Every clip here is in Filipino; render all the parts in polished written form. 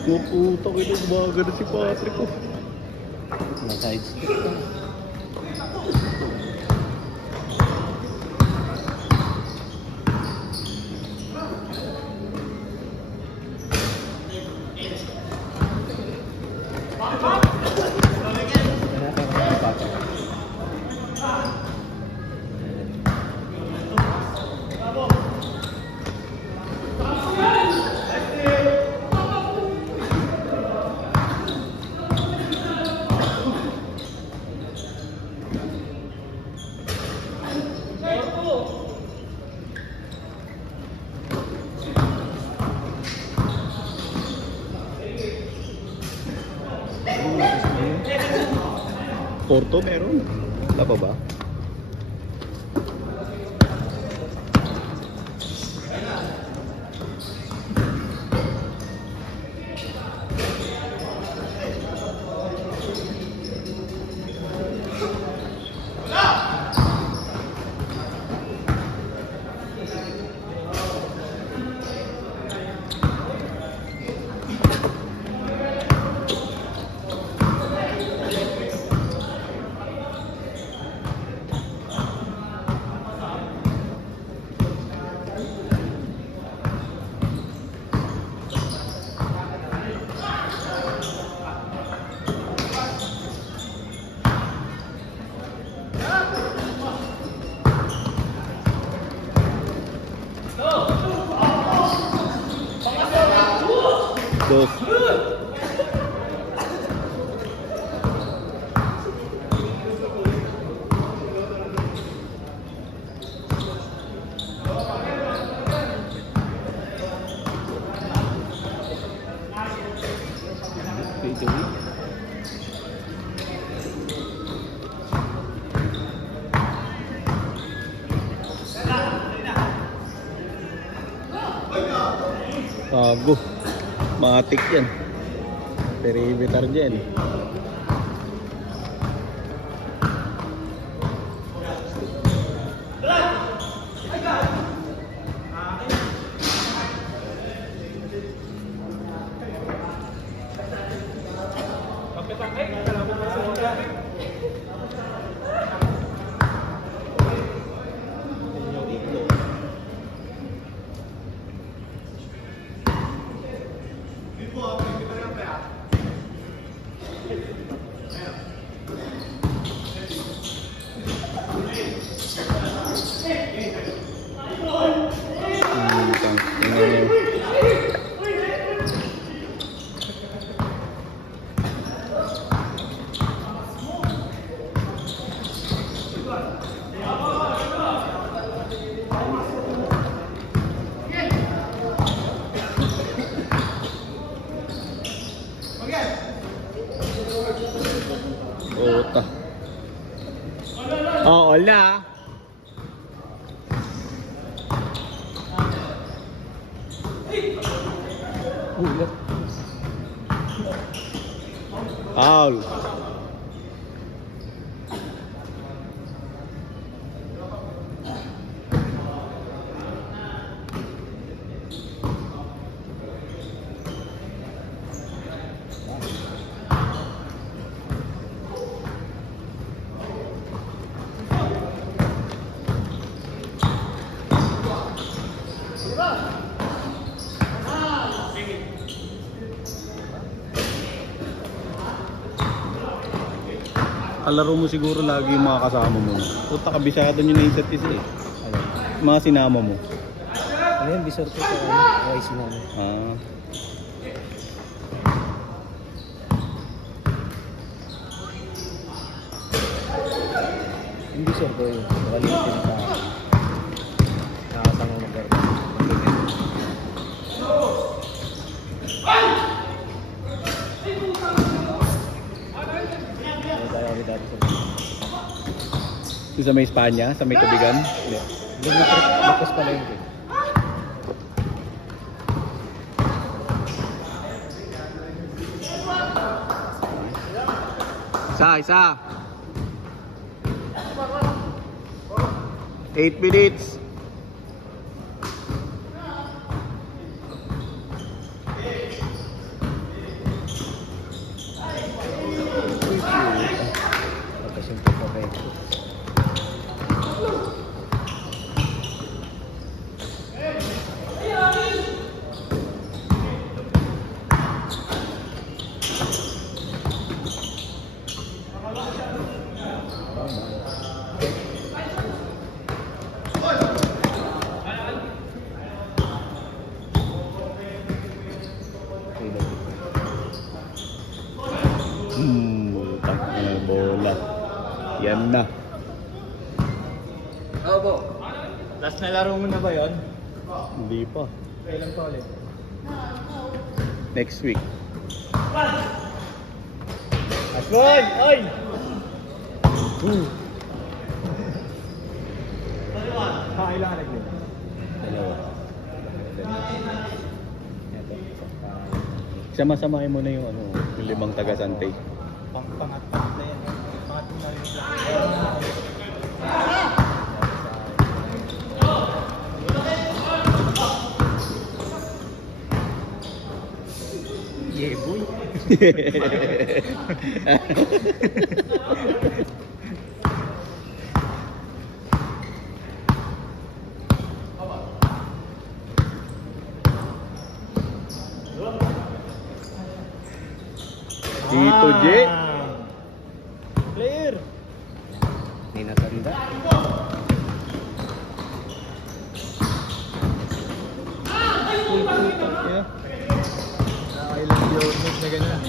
Puputa ko yung baga na si Patrick ko. Na-side step ka. Porto meron. Wala pa ba? Dos. Bago. Matik yan. Perimeter dyan. Ota. Oh, all na. Foul. Kalaro mo siguro lagi yung mga kasama mo. Puta, kabisado nyo na isa't isa eh. Mga sinama mo. Ano yun, bisor ko sa ay sinama. Ah. Yung bisor ko yun. Walitin ka. Nakasama mag-garba. Sa may Espanya, sa may tubigan. Lumapos pala yun. Isa. 8 minutes. Nalaro mo na ba yun? Hindi pa. Kailan pa ulit? Next week. Aswan! Ay! Kailangan nag-lip. Dalawa. Sama-samahin mo na yung yung 5 taga-Santay. Pangat-pangat na yan. Pangat na rin. Yeah, boy. Tito J. Player. Hindi natanda. Yeah. Nakailang yun na ganyan.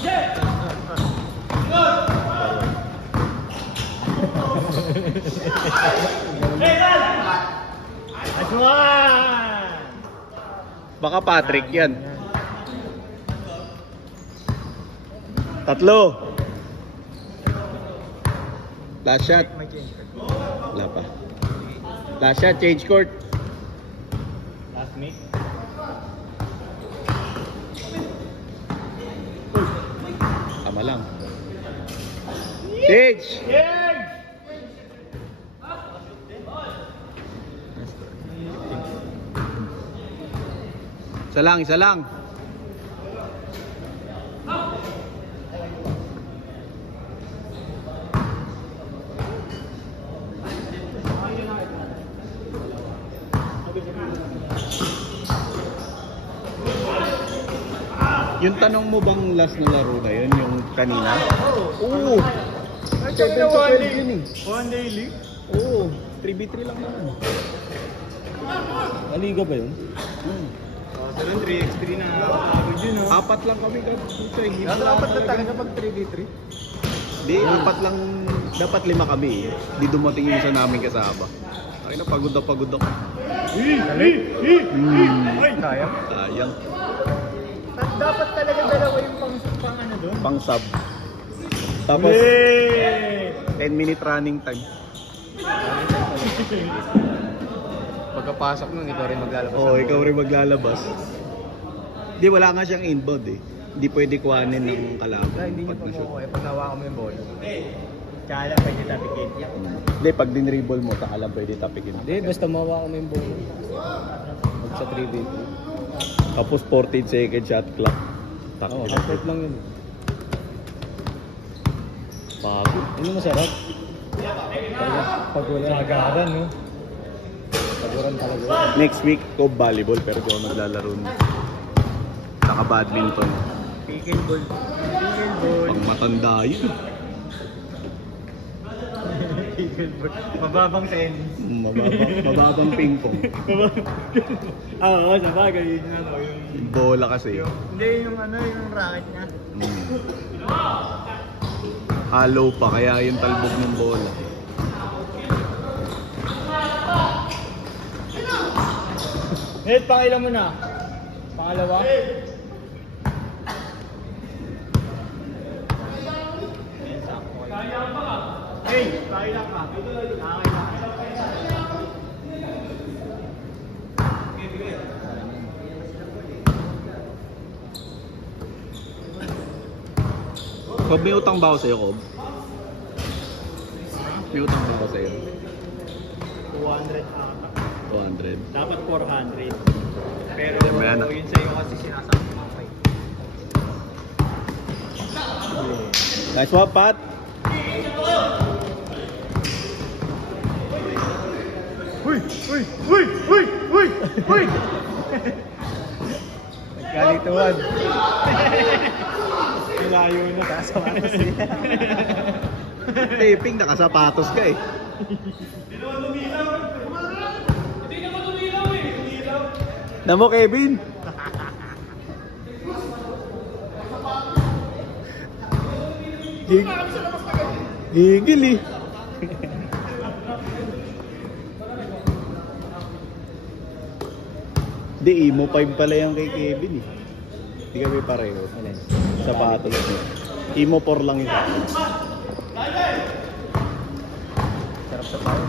Aswan! Baka Patrick yan. 3. Last shot. May change. Wala pa. Last shot, change court. Last mate. Tama lang. Change! Isa lang, isa lang. Yung tanong mo bang last na laro na yun, yung kanina? Oo. 7 to 12 yun eh. One day league? Oo. 3v3 lang naman. Maliga ba yun? Hmm. 3x3 na pagod yun, no? 4 lang kami. Dapat na talaga pag 3v3? Hindi, 4 lang. Dapat 5 kami eh. Di dumating yung isa namin kasama. Ay na, pagod ako. Sayang. Sayang. Dapat talaga dalawa yung pang ano doon? Pang sub. Tapos, 10-minute running time. Pagkapasok nun, ikaw rin maglalabas. Oo, ikaw rin maglalabas. Hindi, wala nga siyang inbound eh. Hindi pwede kuhanin ng kalaban. Hindi niyo pag pa na-shoot. mo pag nawakan mo yung ball. Tsaka lang pwede tapikin. Hindi, pag dinribble mo, saka lang pwede tapikin. Hindi, basta mawakan mo yung ball. Mag sa 3v3. Tapos 14 second shot clock. Oo, half lang yun. Pagod. Ano masarap? Pagulan. Sagaran, no? Pagulan talaga. Next week, ko volleyball pero di ako naglalaro na. Saka badminton. Pickleball. Pang matanda yun. Pickleball. Mababang tennis. Mababang ping-pong. Oo, sabagay. Yun yung ano, Yung bola kasi. Hindi, yung ano, yung racket niya. Hollow pa, kaya yung talbog ng bola. Ned, pangilan mo na. Pangalawa? Hey, pangilan ka. Kob, may utang ba ako sa'yo, Kob? May utang ba ako sa'yo? 200 ata. 200. Dapat 400. Pero May anak. yun sa'yo kasi sinasabi mo kay. Nice one, Pat. Uy! Uy! Uy! Uy! Uy! Uy! Nagkalituan. Layo na. Kasapatos niya. Taping, nakasapatos ka eh. Namo, Kevin. Gigil eh. Di, Imo 5 pala yan kay Kevin eh. Di kami pareho. Alin? Sapatos. Imo 4 lang isa. Sarap sa tao.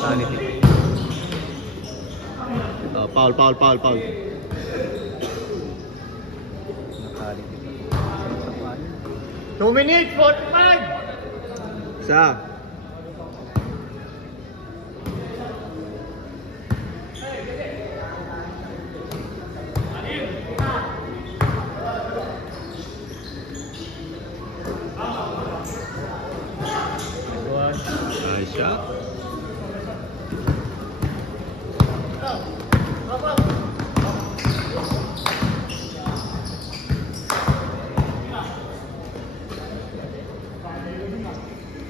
Sanity. Foul. Nakalit ito. Sarap sa tao. 2 minutes, 45! Isa. Nice shot.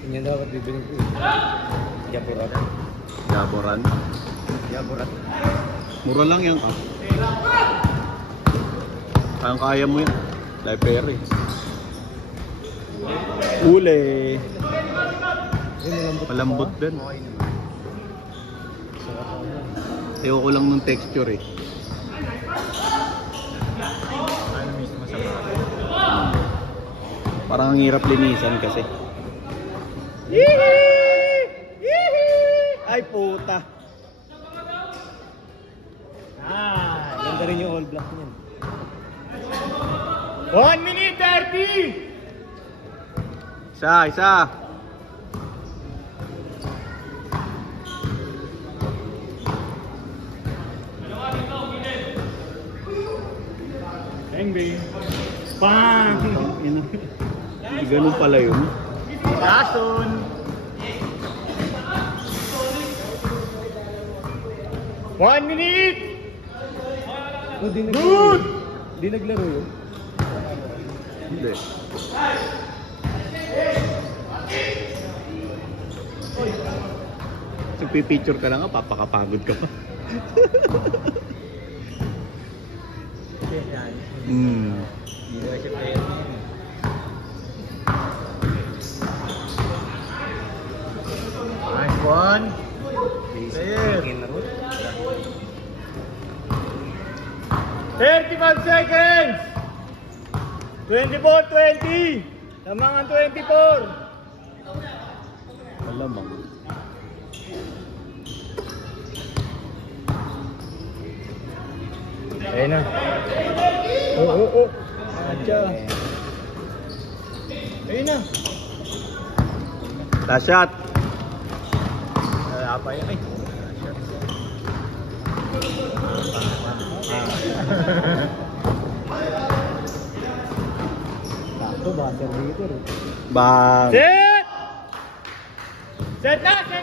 Yan dapat bibiling ko. Jaburat. Jaboran. Jaburat. Mura lang yan ka. Kaya mo yan. Live player eh. Uli. Malambot din. Ayoko lang ng texture eh. Ano mismo sa mga? Parang ang hirap linisan kasi. Ay puta. Ganda rin yung all black niyan. 1 minute 30! Isa. Bang bang. Bang! Hindi ganun pala yun. Jason! One minute! Oh, di Good! Di naglaro yun. Hindi. Pipicture ka lang nga, papakapagod ka pa. Hindi na siya player na yun. Nice one! Player. 35 seconds! 24-20! Tamangan 24! Malamang. Ayun na. Oh. Adya. Ayun na. Last shot. Wala pa yun. Ay. Sakto, buzzer beater. Bang. Set! Set na!